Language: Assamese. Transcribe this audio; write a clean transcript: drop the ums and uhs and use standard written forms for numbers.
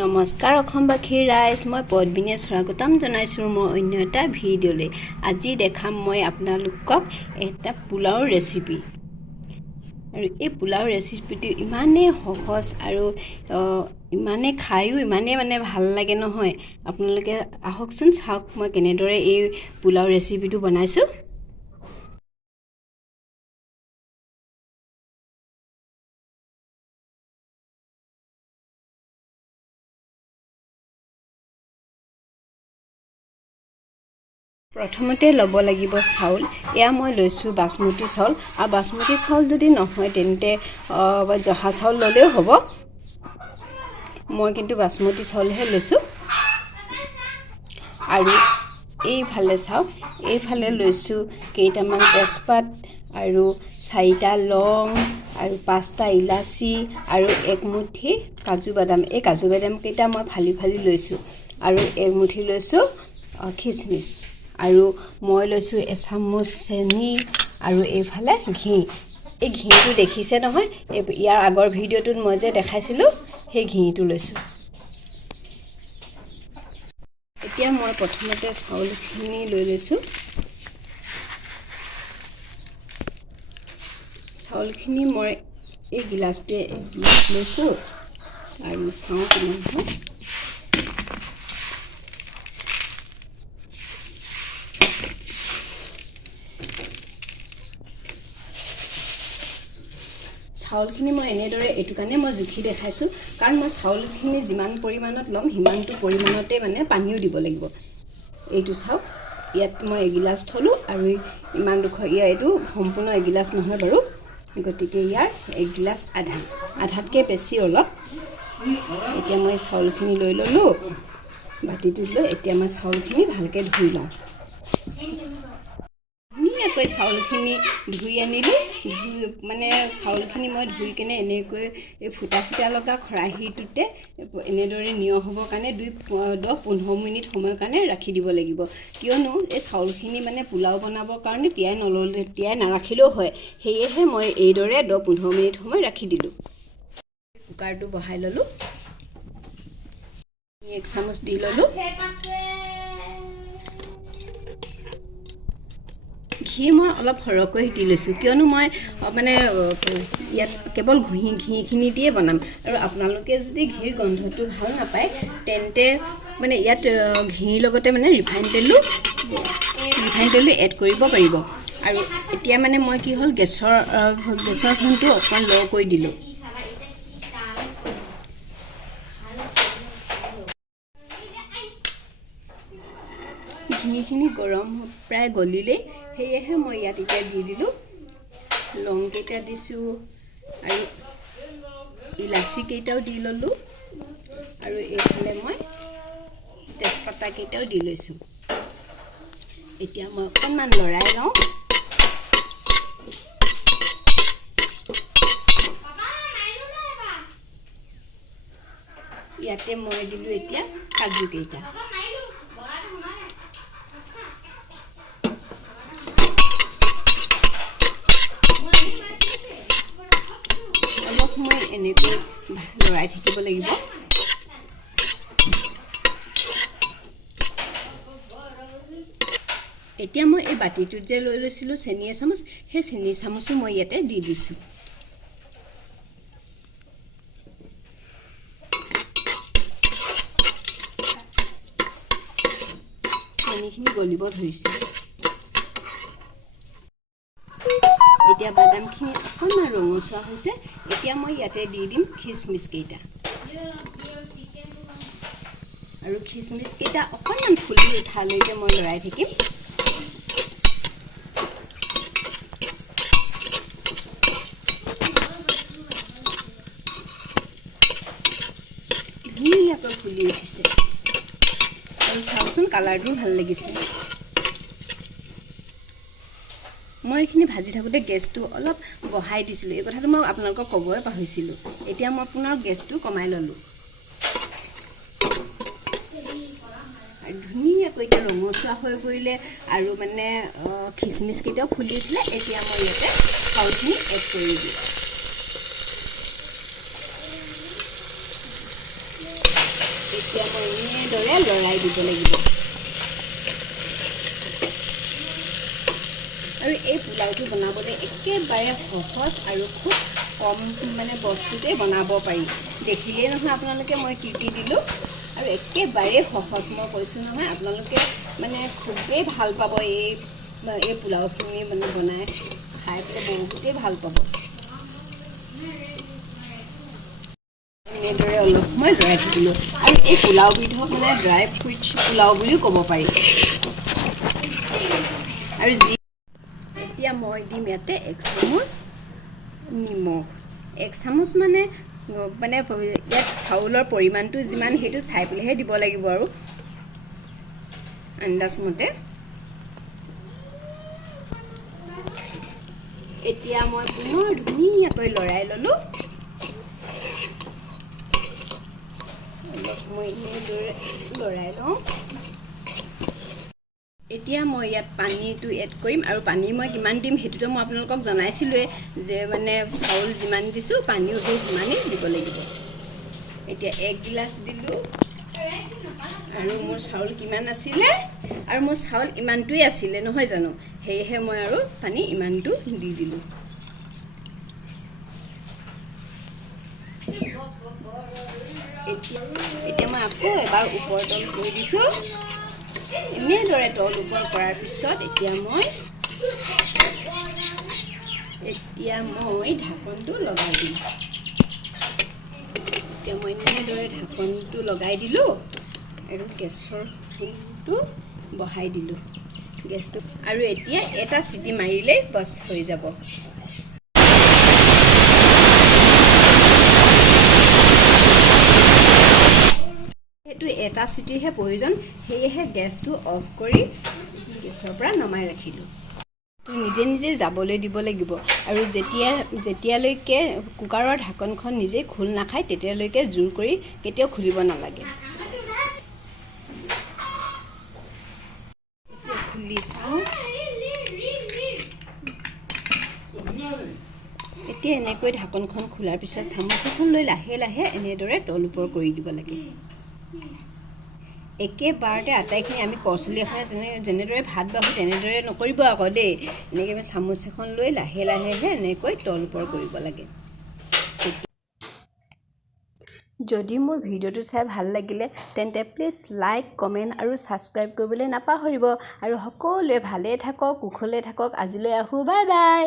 নমস্কাৰ অসমবাসীৰ ৰাইজ, মই পদ্মিনীয়ে স্বাগতম জনাইছোঁ মোৰ অন্য এটা ভিডিঅ'লৈ। আজি দেখাম মই আপোনালোকক এটা পোলাওৰ ৰেচিপি। আৰু এই পোলাওৰ ৰেচিপিটো ইমানেই সহজ আৰু ইমানেই খায়ো ইমানেই ভাল লাগে নহয়। আপোনালোকে আহকচোন চাওক মই কেনেদৰে এই পোলাওৰ ৰেচিপিটো বনাইছোঁ। প্ৰথমতে ল'ব লাগিব চাউল। এয়া মই লৈছোঁ বাসমতি চাউল, আৰু বাসমতি চাউল যদি নহয় তেন্তে জহা চাউল ল'লেও হ'ব। মই কিন্তু বাসমতি চাউলহে লৈছোঁ। আৰু এইফালে চাওক, এইফালে লৈছোঁ কেইটামান তেজপাত আৰু 4টা লং আৰু 5টা ইলাচি আৰু একমুঠি কাজু বাদাম। এই কাজু বাদামকেইটা মই ফালি লৈছোঁ। আৰু একমুঠি লৈছোঁ খিচমিচ। আৰু মই লৈছোঁ এচামুচ চেনি আৰু এইফালে ঘি। এই ঘিটো দেখিছে নহয়, ইয়াৰ আগৰ ভিডিঅ'টোত মই যে দেখাইছিলোঁ সেই ঘিটো লৈছোঁ। এতিয়া মই প্ৰথমতে চাউলখিনি লৈ লৈছোঁ। চাউলখিনি মই এই গিলাচটোৱে গিলাচ লৈছোঁ আৰু চাওঁ কিমান হয়। চাউলখিনি মই এনেদৰে এইটো কাৰণে মই জুখি দেখাইছোঁ, কাৰণ মই চাউলখিনি যিমান পৰিমাণত ল'ম সিমানটো পৰিমাণতে পানীও দিব লাগিব। এইটো চাওক, ইয়াত মই এগিলাচ থলোঁ আৰু ইমান এইটো সম্পূৰ্ণ এগিলাচ নহয় বাৰু, গতিকে ইয়াৰ এগিলাচ আধাতকৈ বেছি অলপ। এতিয়া মই চাউলখিনি লৈ ল'লোঁ বাতিটোত লৈ। এতিয়া মই চাউলখিনি ভালকৈ ধুই লওঁ। ধুনীয়াকৈ চাউলখিনি ধুই আনিলোঁ। চাউলখিনি মই ধুই কেনে এনেকৈ এই ফুটা লগা খৰাহীটোতে এনেদৰে নিয় হ'বৰ কাৰণে 10-15 মিনিট সময়ৰ কাৰণে ৰাখি দিব লাগিব। কিয়নো এই চাউলখিনি পোলাও বনাবৰ কাৰণে তিয়াই নাৰাখিলেও হয়। সেয়েহে মই এইদৰে 10-15 মিনিট সময় ৰাখি দিলোঁ। কুকাৰটো বহাই ল'লোঁ। 1 চামুচ দি ল'লোঁ। ঘি মই অলপ সৰহকৈ দি লৈছোঁ, কিয়নো মই ইয়াত কেৱল ঘিখিনি দিয়ে বনাম। আৰু আপোনালোকে যদি ঘিৰ গোন্ধটো ভাল নাপায় তেন্তে ইয়াত ঘিৰ লগতে ৰিফাইন তেলো এড কৰিব পাৰিব। আৰু এতিয়া মই কি হ'ল, গেছৰ ফ্লেমটো অকণমান ল' কৰি দিলোঁ। ঘিখিনি গৰম প্ৰায় গলিলেই, সেয়েহে মই ইয়াত এতিয়া দি দিলোঁ। লংকেইটা দিছোঁ আৰু ইলাচিকেইটাও দি ল'লোঁ। আৰু এইফালে মই তেজপাতকেইটাও দি লৈছোঁ। এতিয়া মই অকণমান লৰাই লওঁ। ইয়াতে মই দিলোঁ এতিয়া কাজুকেইটা। অলপ সময় এনেকৈ লৰাই থাকিব লাগিব। এতিয়া মই এই বাতিটোত যে লৈ লৈছিলোঁ চেনি এচামুচ, সেই চেনি চামুচো মই ইয়াতে দি দিছোঁ। চেনিখিনি গলিব ধৰিছে। এতিয়া বাদামখিনি অকণমান ৰঙচুৱা হৈছে। এতিয়া মই ইয়াতে দি দিম খিচমিচকেইটা। আৰু খিচমিচকেইটা অকণমান ফুলি উঠালৈকে মই লৰাই থাকিম। ধুনীয়াকৈ ফুলি উঠিছে আৰু চাওকচোন কালাৰটো ভাল লাগিছে। মই এইখিনি ভাজি থাকোঁতে গেছটো অলপ বঢ়াই দিছিলোঁ। এই কথাটো মই আপোনালোকক ক'বই পাহৰিছিলোঁ। এতিয়া মই পুনৰ গেছটো কমাই ল'লোঁ। আৰু ধুনীয়াকৈ এতিয়া ৰঙচুৱা হৈ পৰিলে আৰু খিচমিচকেইটাও ফুলি উঠিলে। এতিয়া মই ইয়াতে চাউলখিনি এড কৰি দিওঁ। এতিয়া মই এনেদৰে লৰাই দিব লাগিব। আৰু এই পোলাওটো বনাবলৈ একেবাৰে সহজ আৰু খুব কম বস্তুতে বনাব পাৰি। দেখিলেই নহয় আপোনালোকে মই কি দিলোঁ, আৰু একেবাৰে সহজ। মই কৈছোঁ নহয় আপোনালোকে খুবেই ভাল পাব এই পোলাওখিনি বনাই খাই পেলাই বহুতেই ভাল পাব। এনেদৰে অলপ সময় লৰাই থাকিলোঁ। আৰু এই পোলাওবিধক ড্ৰাই ফ্ৰুইটছ পোলাও বুলিও ক'ব পাৰি। আৰু এতিয়া মই দিম ইয়াতে 1 চামুচ নিমখ। 1 চামুচ ইয়াত চাউলৰ পৰিমাণটো যিমান সেইটো চাই পেলাইহে দিব লাগিব আৰু আন্দাজমতে। এতিয়া মই পুনৰ ধুনীয়াকৈ লৰাই ল'লোঁ। অলপ মই এনেদৰে লৰাই লওঁ। এতিয়া মই ইয়াত পানীটো এড কৰিম, আৰু পানী মই কিমান দিম সেইটোতো মই আপোনালোকক জনাইছিলোঁৱেই, যে চাউল যিমান দিছোঁ পানীও সেই সিমানেই দিব লাগিব। এতিয়া 1 গিলাচ দিলোঁ, আৰু মোৰ চাউল কিমান আছিলে, আৰু মোৰ চাউল ইমানটোৱেই আছিলে নহয় জানো, সেয়েহে মই আৰু পানী ইমানটো দি দিলোঁ। এতিয়া মই আকৌ এবাৰ ওপৰ তল কৰি দিছোঁ। এনেদৰে তল ওপৰ কৰাৰ পিছত এতিয়া মই ঢাকনটো লগাই দিম। এতিয়া মই এনেদৰে ঢাকনটো লগাই দিলোঁ, আৰু গেছৰ ফ্লেমটো বঢ়াই দিলোঁ গেছটো। আৰু এতিয়া এটা চিটি মাৰিলেই বছ হৈ যাব। সেইটো এটা চিটিৰহে প্ৰয়োজন, সেয়েহে গেছটো অফ কৰি গেছৰ পৰা নমাই ৰাখিলোঁ। নিজে নিজে যাবলৈ দিব লাগিব, আৰু যেতিয়ালৈকে কুকাৰৰ ঢাকনখন নিজেই খোল নাখায় তেতিয়ালৈকে জোৰ কৰি কেতিয়াও খুলিব নালাগে। এতিয়া খুলি চাওঁ। এতিয়া এনেকৈ ঢাকনখন খোলাৰ পিছত চামুচ এখন লৈ লাহে লাহে এনেদৰে তল ওপৰ কৰি দিব লাগে। একেবাৰতে আটাইখিনি আমি কচলি এখনে যেনেদৰে ভাত বাঢ়ো তেনেদৰে নকৰিব আকৌ দেই। এনেকৈ চামুচ এখন লৈ লাহে লাহেহে এনেকৈ তল ওপৰ কৰিব লাগে। যদি মোৰ ভিডিঅ'টো চাই ভাল লাগিলে তেন্তে প্লিজ লাইক, কমেণ্ট আৰু ছাবস্ক্ৰাইব কৰিবলৈ নাপাহৰিব। আৰু সকলোৱে ভালে থাকক, কুশলে থাকক। আজিলৈ আহোঁ, বাই বাই।